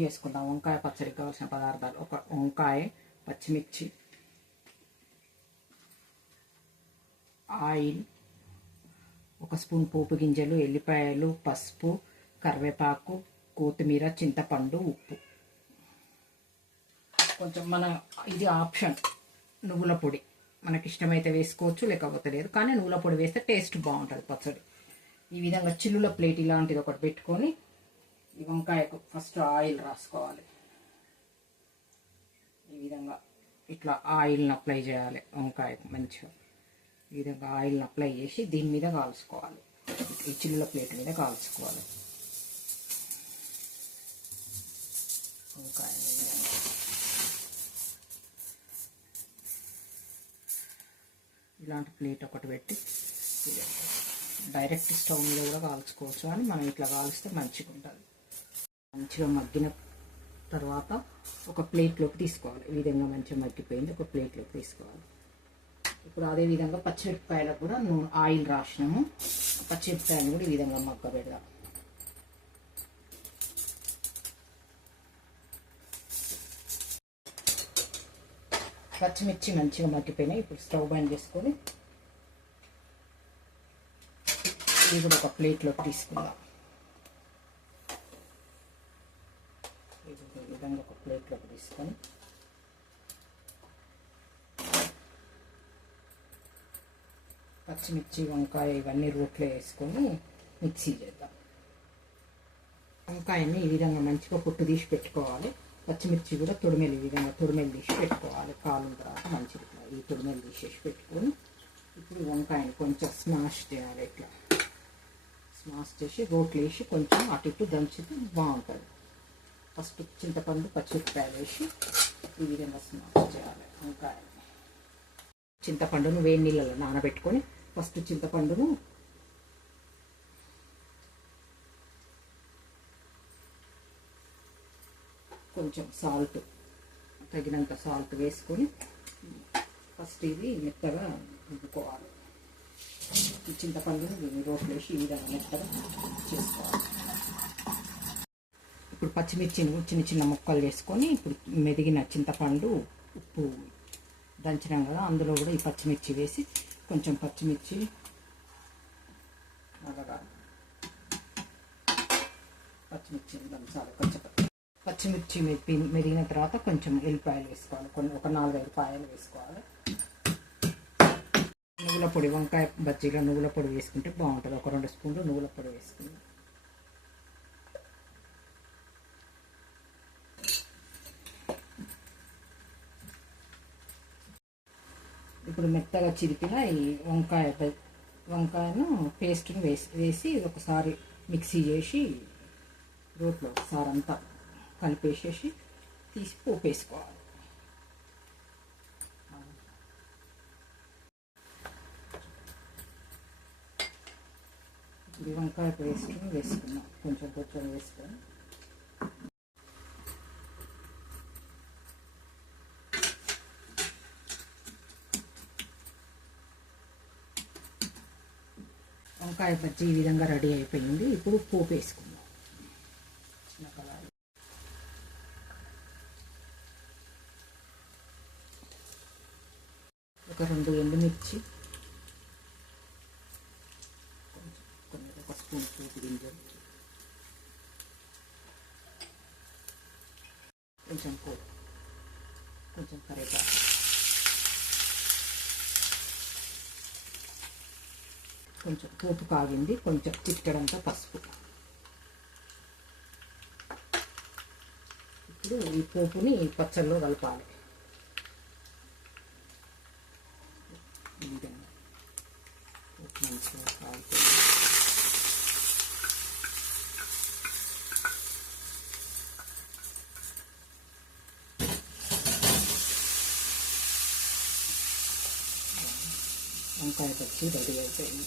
చేసుకుందాం. వంకాయ పచ్చడికి కావాల్సిన పదార్థాలు. ఒక వంకాయ పచ్చిమిర్చి ఆయిల్ ఒక స్పూన్ పోపు గింజలు ఎల్లిపాయలు పసుపు కరివేపాకు కొత్తిమీర చింతపండు ఉప్పు. కొంచెం మన ఇది ఆప్షన్. నువ్వుల పొడి. మనకి ఇష్టమైతే వేసుకోవచ్చు లేకపోతే లేదు. కానీ నువ్వుల పొడి వేస్తే టేస్ట్ బాగుంటుంది పచ్చడి. ఈ విధంగా చిల్లుల ప్లేట్ ఇలాంటిది ఒకటి పెట్టుకొని ఈ వంకాయకు ఫస్ట్ ఆయిల్ రాసుకోవాలి. ఈ విధంగా ఇట్లా ఆయిల్ని అప్లై చేయాలి వంకాయకు మంచిగా. ఈ విధంగా ఆయిల్ని అప్లై చేసి దీని మీద కాల్చుకోవాలి. ఈ చిల్లుల ప్లేట్ మీద కాల్చుకోవాలి. వంకాయ ఇలాంటి ప్లేట్ ఒకటి పెట్టి డైరెక్ట్ స్టవ్ మీద కూడా కాల్చుకోవచ్చు అని మనం ఇట్లా కాల్స్తే మంచిగా ఉంటుంది మంచిగా మగ్గిన తర్వాత ఒక ప్లేట్లోకి తీసుకోవాలి. ఈ విధంగా మంచిగా మగ్గిపోయింది. ఒక ప్లేట్లోకి తీసుకోవాలి. ఇప్పుడు అదే విధంగా పచ్చిమిరపకాయలకు కూడా నూనె ఆయిల్ రాసినాము. పచ్చిమిరపకాయలు కూడా ఈ విధంగా మగ్గ పెడదాం పచ్చిమిర్చి మంచిగా మగ్గిపోయినాయి. ఇప్పుడు స్టవ్ బంద్ చేసుకొని ఇది కూడా ఒక ప్లేట్లోకి తీసుకుందాం ఇది ఈ విధంగా ఒక ప్లేట్లోకి తీసుకొని పచ్చిమిర్చి వంకాయ ఇవన్నీ రోట్లో వేసుకొని మిక్సీ చేద్దాం. వంకాయని ఈ విధంగా మంచిగా పొట్టు తీసి పెట్టుకోవాలి. పచ్చిమిర్చి కూడా తొడిమెలు ఈ విధంగా తొడిమెలు తీసి పెట్టుకోవాలి. కాలం తర్వాత మంచిగా ఈ తొడిమెలు తీసేసి పెట్టుకొని ఇప్పుడు వంకాయని కొంచెం స్మాష్ చేయాలి ఇట్లా. స్మాష్ చేసి రోట్లు వేసి కొంచెం అటు ఇటు దంచితే బాగుంటుంది. ఫస్ట్ చింతపండు పచ్చిమిరపకాయలు వేసి ఈ విధంగా స్మాష్ చేయాలి. వంకాయ చింతపండును వేడి నీళ్ళలో నానబెట్టుకొని ఫస్ట్ చింతపండును కొంచెం సాల్ట్ తగినంత సాల్ట్ వేసుకొని ఫస్ట్ ఇది మెత్తగా రుబ్బుకోవాలి. ఈ చింతపండును దీన్ని రోట్లు వేసి ఈ విధంగా మెత్తగా చేసుకోవాలి. ఇప్పుడు పచ్చిమిర్చిని చిన్న చిన్న ముక్కలు చేసుకొని ఇప్పుడు మెదిగిన చింతపండు ఉప్పు దంచినాం కదా అందులో కూడా ఈ పచ్చిమిర్చి వేసి కొంచెం పచ్చిమిర్చి పచ్చిమిర్చి దంచాలి కొంచెం పచ్చిమిర్చి మెప్పి మెరిగిన తర్వాత కొంచెం ఎల్లిపాయలు వేసుకోవాలి కొన్ని ఒక నాలుగైదు పాయలు వేసుకోవాలి. నువ్వుల పొడి వంకాయ బజ్జీలో నువ్వుల పొడి వేసుకుంటే బాగుంటుంది. ఒక రెండు స్పూన్లు నువ్వుల పొడి వేసుకుందాం. ఇప్పుడు మెత్తగా చిరిపిన ఈ వంకాయ వంకాయను పేస్ట్ని వేసి వేసి ఒకసారి మిక్సీ చేసి రోట్లో ఒకసారి అంతా కలిపేసేసి తీసి పోపు వేసుకోవాలి వంకాయ పేస్ట్ని వేసుకున్నాం. కొంచెం కొంచెం వేసుకొని వంకాయ పచ్చి ఈ విధంగా రెడీ అయిపోయింది. ఇప్పుడు పోపు వేసుకుందాం. చిన్న ఒక రెండు ఎండుమిర్చి కొన్ని ఒక స్పూన్ పోపు గింజలు కొంచెం పోపు కొంచెం కరివేపాకు. కొంచెం పోపు కాగింది కొంచెం చిట్టడంతా పసుపు. ఇప్పుడు ఈ పోపుని పచ్చల్లో కలపాలి ఈ విధంగా పోపు మంచిగా కాలుతుంది వంకాయ పచ్చి రెడీ అయిపోయింది